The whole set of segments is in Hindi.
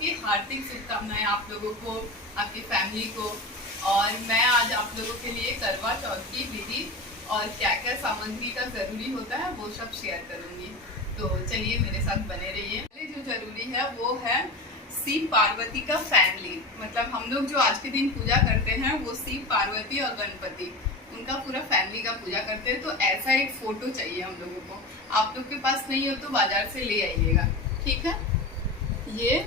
की हार्दिक शुभकामनाएं आप लोगों को, आपकी फैमिली को। और मैं आज आप लोगों के लिए करवा चौथ की विधि और क्या क्या सामग्री का ज़रूरी होता है वो सब शेयर करूंगी। तो चलिए मेरे साथ बने रहिए। पहले जो ज़रूरी है वो है शिव पार्वती का फैमिली। मतलब हम लोग जो आज के दिन पूजा करते हैं वो शिव पार्वती और गणपति, उनका पूरा फैमिली का पूजा करते हैं। तो ऐसा एक फोटो चाहिए हम लोगों को। आप लोग के पास नहीं हो तो बाजार से ले आइएगा, ठीक है। ये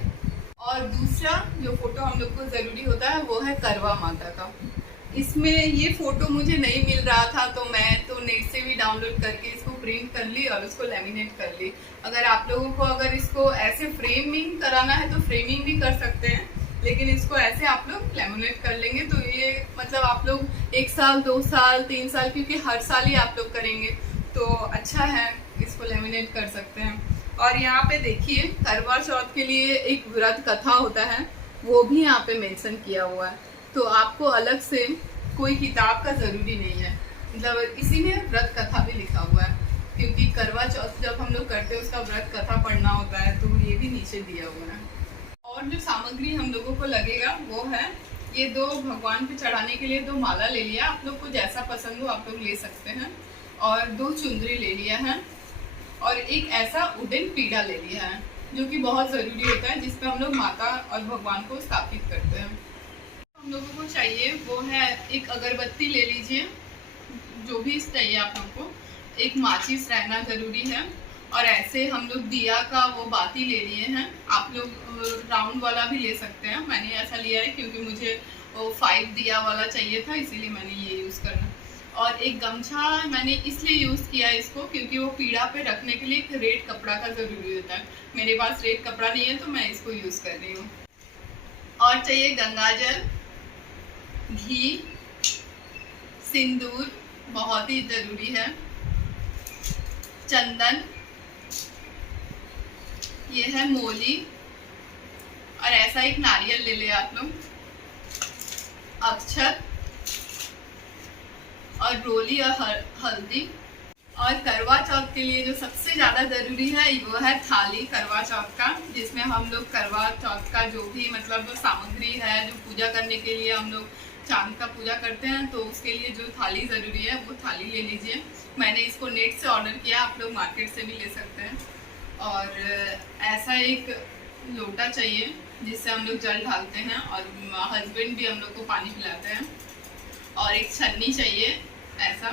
और दूसरा जो फोटो हम लोग को जरूरी होता है वो है करवा माता का। इसमें ये फोटो मुझे नहीं मिल रहा था तो मैं तो नेट से भी डाउनलोड करके इसको प्रिंट कर ली और उसको लेमिनेट कर ली। अगर आप लोगों को अगर इसको ऐसे फ्रेमिंग कराना है तो फ्रेमिंग भी कर सकते हैं, लेकिन इसको ऐसे आप लोग लेमिनेट कर लेंगे तो ये मतलब आप लोग 1 साल 2 साल 3 साल, क्योंकि हर साल ही आप लोग करेंगे तो अच्छा है, इसको लेमिनेट कर सकते हैं। और यहाँ पे देखिए करवा चौथ के लिए एक व्रत कथा होता है, वो भी यहाँ पे मेंशन किया हुआ है। तो आपको अलग से कोई किताब का जरूरी नहीं है, मतलब इसी में व्रत कथा भी लिखा हुआ है, क्योंकि करवा चौथ जब हम लोग करते हैं उसका व्रत कथा पढ़ना होता है, तो ये भी नीचे दिया हुआ है। और जो सामग्री हम लोगों को लगेगा वो है ये 2 भगवान पे चढ़ाने के लिए 2 माला ले लिया, आप लोग को जैसा पसंद हो आप लोग ले सकते हैं। और 2 चुंदरी ले लिया है और एक ऐसा वुडन पीढ़ा ले लिया है जो कि बहुत ज़रूरी होता है, जिसपे हम लोग माता और भगवान को स्थापित करते हैं। हम लोगों को चाहिए वो है एक अगरबत्ती ले लीजिए, जो भी चाहिए आप लोग को। एक माचिस रहना ज़रूरी है। और ऐसे हम लोग दिया का वो बाती ले लिए हैं, आप लोग राउंड वाला भी ले सकते हैं। मैंने ऐसा लिया है क्योंकि मुझे वो 5 दिया वाला चाहिए था, इसीलिए मैंने ये यूज़ करना। और एक गमछा मैंने इसलिए यूज़ किया इसको क्योंकि वो पीढ़ा पे रखने के लिए एक रेड कपड़ा का ज़रूरी होता है। मेरे पास रेड कपड़ा नहीं है तो मैं इसको यूज़ कर रही हूँ। और चाहिए गंगाजल, घी, सिंदूर बहुत ही ज़रूरी है, चंदन, ये है मोली, और ऐसा एक नारियल ले ले आप लोग, अक्षत और रोली और हल्दी। और करवा चौथ के लिए जो सबसे ज़्यादा ज़रूरी है वो है थाली करवा चौथ का, जिसमें हम लोग करवा चौथ का जो भी मतलब सामग्री है, जो पूजा करने के लिए हम लोग चांद का पूजा करते हैं, तो उसके लिए जो थाली ज़रूरी है वो थाली ले लीजिए। मैंने इसको नेट से ऑर्डर किया, आप लोग मार्केट से भी ले सकते हैं। और ऐसा एक लोटा चाहिए जिससे हम लोग जल ढालते हैं, और हस्बैंड भी हम लोग को पानी पिलाते हैं। और एक छन्नी चाहिए ऐसा,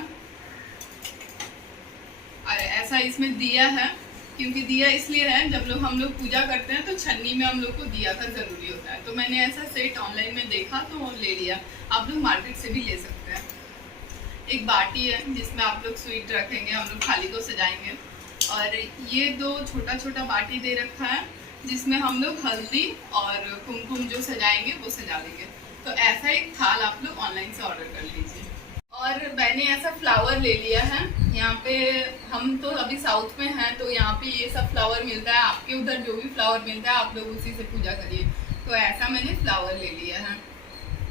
और ऐसा इसमें दिया है, क्योंकि दिया इसलिए है जब हम लोग पूजा करते हैं तो छन्नी में हम लोग को दिया का ज़रूरी होता है। तो मैंने ऐसा सेट ऑनलाइन में देखा तो ले लिया, आप लोग मार्केट से भी ले सकते हैं। एक बाटी है जिसमें आप लोग स्वीट रखेंगे, हम लोग थाली को सजाएंगे। और ये 2 छोटा छोटा बाटी दे रखा है जिसमें हम लोग हल्दी और कुमकुम जो सजाएंगे वो सजा लेंगे। तो ऐसा एक थाल आप लोग ऑनलाइन से ऑर्डर कर लीजिए। और मैंने ऐसा फ्लावर ले लिया है, यहाँ पे हम तो अभी साउथ में हैं तो यहाँ पे ये सब फ्लावर मिलता है, आपके उधर जो भी फ्लावर मिलता है आप लोग उसी से पूजा करिए। तो ऐसा मैंने फ्लावर ले लिया है।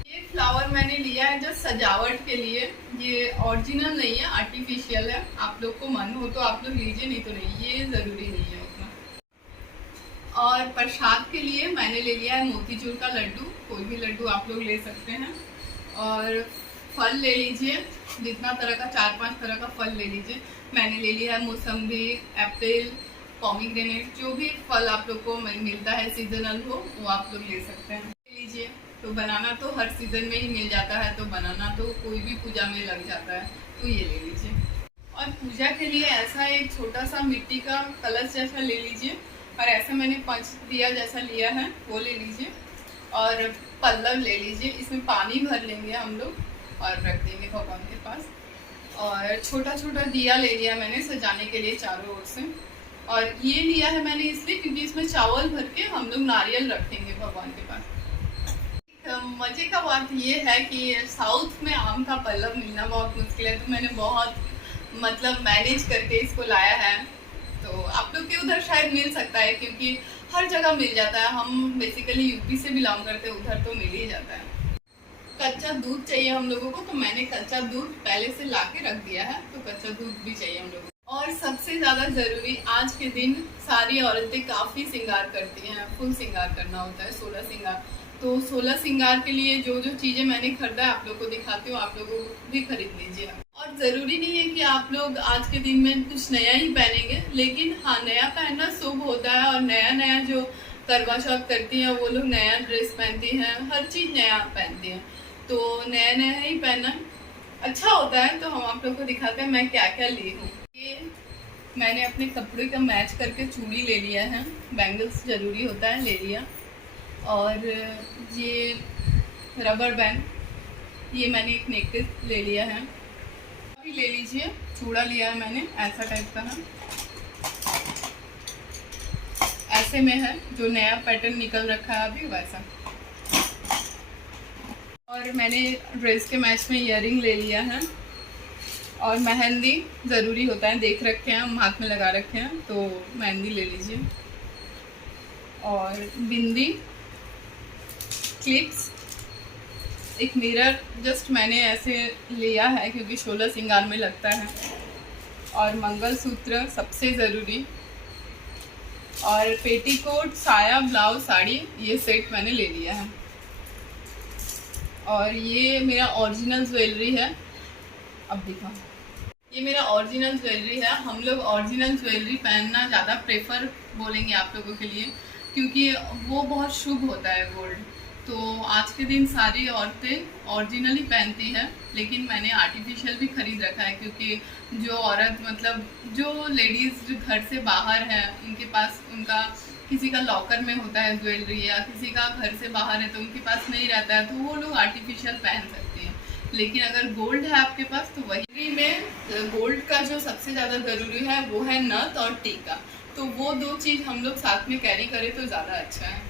ये फ्लावर मैंने लिया है जो सजावट के लिए, ये ओरिजिनल नहीं है, आर्टिफिशियल है। आप लोग को मन हो तो आप लोग लीजिए, नहीं तो नहीं, ये ज़रूरी नहीं है उतना। और प्रसाद के लिए मैंने ले लिया है मोतीचूर का लड्डू, कोई भी लड्डू आप लोग ले सकते हैं। और फल ले लीजिए, जितना तरह का 4-5 तरह का फल ले लीजिए। मैंने ले लिया है मौसम्बी, एप्पल, पोमीग्रेनेट, जो भी फल आप लोग को मिलता है सीजनल हो वो आप लोग ले सकते हैं, ले लीजिए। तो बनाना तो हर सीज़न में ही मिल जाता है, तो बनाना तो कोई भी पूजा में लग जाता है, तो ये ले लीजिए। और पूजा के लिए ऐसा एक छोटा सा मिट्टी का कलश जैसा ले लीजिए, और ऐसा मैंने 5 दिया जैसा लिया है वो ले लीजिए। और पल्लव ले लीजिए, इसमें पानी भर लेंगे हम लोग और रख देंगे भगवान के पास। और छोटा छोटा दिया ले लिया मैंने सजाने के लिए चारों ओर से। और ये लिया है मैंने इसलिए क्योंकि इसमें चावल भर के हम लोग नारियल रखेंगे भगवान के पास। मजे का बात ये है कि साउथ में आम का पल्लव मिलना बहुत मुश्किल है, तो मैंने बहुत मतलब मैनेज करके इसको लाया है। तो आप लोग के उधर शायद मिल सकता है क्योंकि हर जगह मिल जाता है, हम बेसिकली यूपी से बिलोंग करते हैं, उधर तो मिल ही जाता है। कच्चा दूध चाहिए हम लोगों को, तो मैंने कच्चा दूध पहले से ला के रख दिया है, तो कच्चा दूध भी चाहिए हम लोगों को। और सबसे ज़्यादा ज़रूरी आज के दिन सारी औरतें काफ़ी श्रृंगार करती हैं, फुल श्रृंगार करना होता है, 16 श्रृंगार। तो 16 श्रृंगार के लिए जो जो चीज़ें मैंने खरीदा है आप लोगों को दिखाती हूँ, आप लोगों को भी खरीद लीजिए। और ज़रूरी नहीं है कि आप लोग आज के दिन में कुछ नया ही पहनेंगे, लेकिन हाँ, नया पहनना शुभ होता है। और नया नया जो करवा चौथ करती हैं वो लोग नया ड्रेस पहनती हैं, हर चीज़ नया पहनती हैं, तो नया नया ही पहनना अच्छा होता है। तो हम आप लोग को दिखाते हैं मैं क्या क्या ली हूँ। ये मैंने अपने कपड़े का मैच करके चूड़ी ले लिया है, बैंगल्स ज़रूरी होता है, ले लिया। और ये रबर बैंड, ये मैंने एक नेकलेस ले लिया है, अभी ले लीजिए। चूड़ा लिया है मैंने, ऐसा टाइप का है, ऐसे में है, जो नया पैटर्न निकल रखा है अभी वैसा। और मैंने ड्रेस के मैच में ईयरिंग ले लिया है। और मेहंदी ज़रूरी होता है, देख रखे हैं हम, हाथ में लगा रखे हैं, तो मेहंदी ले लीजिए। और बिंदी, क्लिप्स, एक मिरर जस्ट मैंने ऐसे लिया है क्योंकि 16 श्रृंगार में लगता है। और मंगलसूत्र सबसे ज़रूरी। और पेटीकोट, साया, ब्लाउज, साड़ी, ये सेट मैंने ले लिया है। और ये मेरा ओरिजिनल ज्वेलरी है, अब दिखाओ, ये मेरा ओरिजिनल ज्वेलरी है। हम लोग ओरिजिनल ज्वेलरी पहनना ज़्यादा प्रेफर बोलेंगे आप लोगों के लिए, क्योंकि वो बहुत शुभ होता है गोल्ड। तो आज के दिन सारी औरतें ओरिजिनल ही पहनती है, लेकिन मैंने आर्टिफिशियल भी ख़रीद रखा है, क्योंकि जो औरत मतलब जो लेडीज़ घर से बाहर हैं, उनके पास उनका किसी का लॉकर में होता है ज्वेलरी, या किसी का घर से बाहर है तो उनके पास नहीं रहता है, तो वो लोग आर्टिफिशियल पहन सकते हैं। लेकिन अगर गोल्ड है आपके पास तो वही में गोल्ड का जो सबसे ज़्यादा ज़रूरी है वो है नथ और टीका। तो वो दो चीज़ हम लोग साथ में कैरी करें तो ज़्यादा अच्छा है।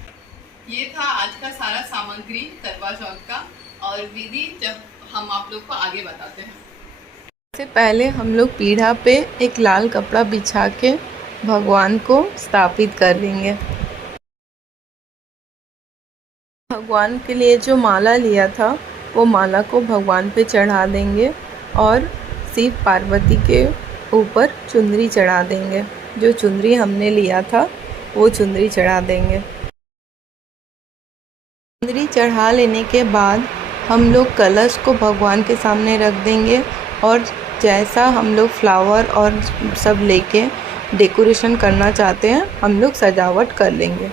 ये था आज का सारा सामग्री करवा चौथ का, और विधि जब हम आप लोग को आगे बताते हैं। सबसे पहले हम लोग पीढ़ा पे एक लाल कपड़ा बिछा के भगवान को स्थापित कर देंगे। भगवान के लिए जो माला लिया था वो माला को भगवान पे चढ़ा देंगे और शिव पार्वती के ऊपर चुनरी चढ़ा देंगे। जो चुनरी हमने लिया था वो चुनरी चढ़ा देंगे। चुनरी चढ़ा लेने के बाद हम लोग कलश को भगवान के सामने रख देंगे, और जैसा हम लोग फ्लावर और सब लेके डेकोरेशन करना चाहते हैं हम लोग सजावट कर लेंगे।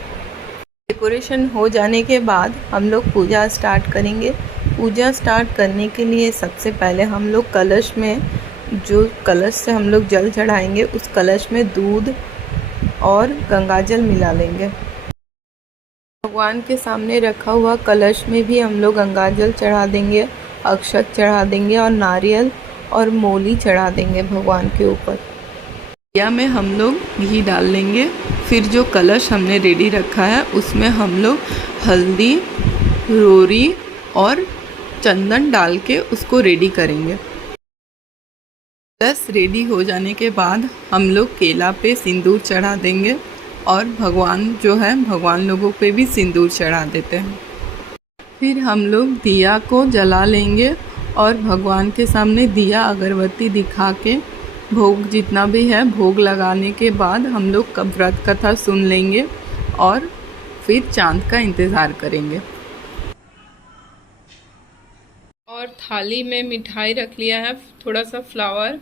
डेकोरेशन हो जाने के बाद हम लोग पूजा स्टार्ट करेंगे। पूजा स्टार्ट करने के लिए सबसे पहले हम लोग कलश में, जो कलश से हम लोग जल चढ़ाएंगे, उस कलश में दूध और गंगाजल मिला लेंगे। भगवान के सामने रखा हुआ कलश में भी हम लोग गंगाजल चढ़ा देंगे, अक्षत चढ़ा देंगे और नारियल और मोली चढ़ा देंगे भगवान के ऊपर। दिया में हम लोग घी डाल लेंगे। फिर जो कलश हमने रेडी रखा है उसमें हम लोग हल्दी, रोरी और चंदन डाल के उसको रेडी करेंगे। कलश रेडी हो जाने के बाद हम लोग केला पे सिंदूर चढ़ा देंगे, और भगवान जो है भगवान लोगों पे भी सिंदूर चढ़ा देते हैं। फिर हम लोग दिया को जला लेंगे और भगवान के सामने दिया अगरबत्ती दिखा के भोग जितना भी है भोग लगाने के बाद हम लोग व्रत कथा सुन लेंगे और फिर चांद का इंतज़ार करेंगे। और थाली में मिठाई रख लिया है, थोड़ा सा फ्लावर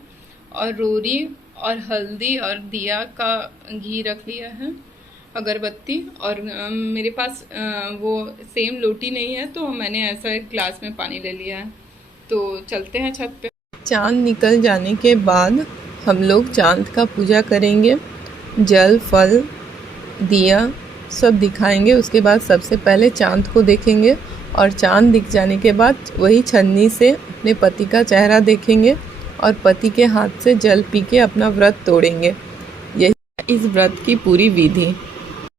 और रोरी और हल्दी और दिया का घी रख लिया है, अगरबत्ती। और मेरे पास वो सेम लोटी नहीं है तो मैंने ऐसा एक ग्लास में पानी ले लिया है। तो चलते हैं छत पे। चांद निकल जाने के बाद हम लोग चांद का पूजा करेंगे, जल, फल, दिया सब दिखाएंगे। उसके बाद सबसे पहले चांद को देखेंगे और चांद दिख जाने के बाद वही छन्नी से अपने पति का चेहरा देखेंगे और पति के हाथ से जल पी के अपना व्रत तोड़ेंगे। यही इस व्रत की पूरी विधि।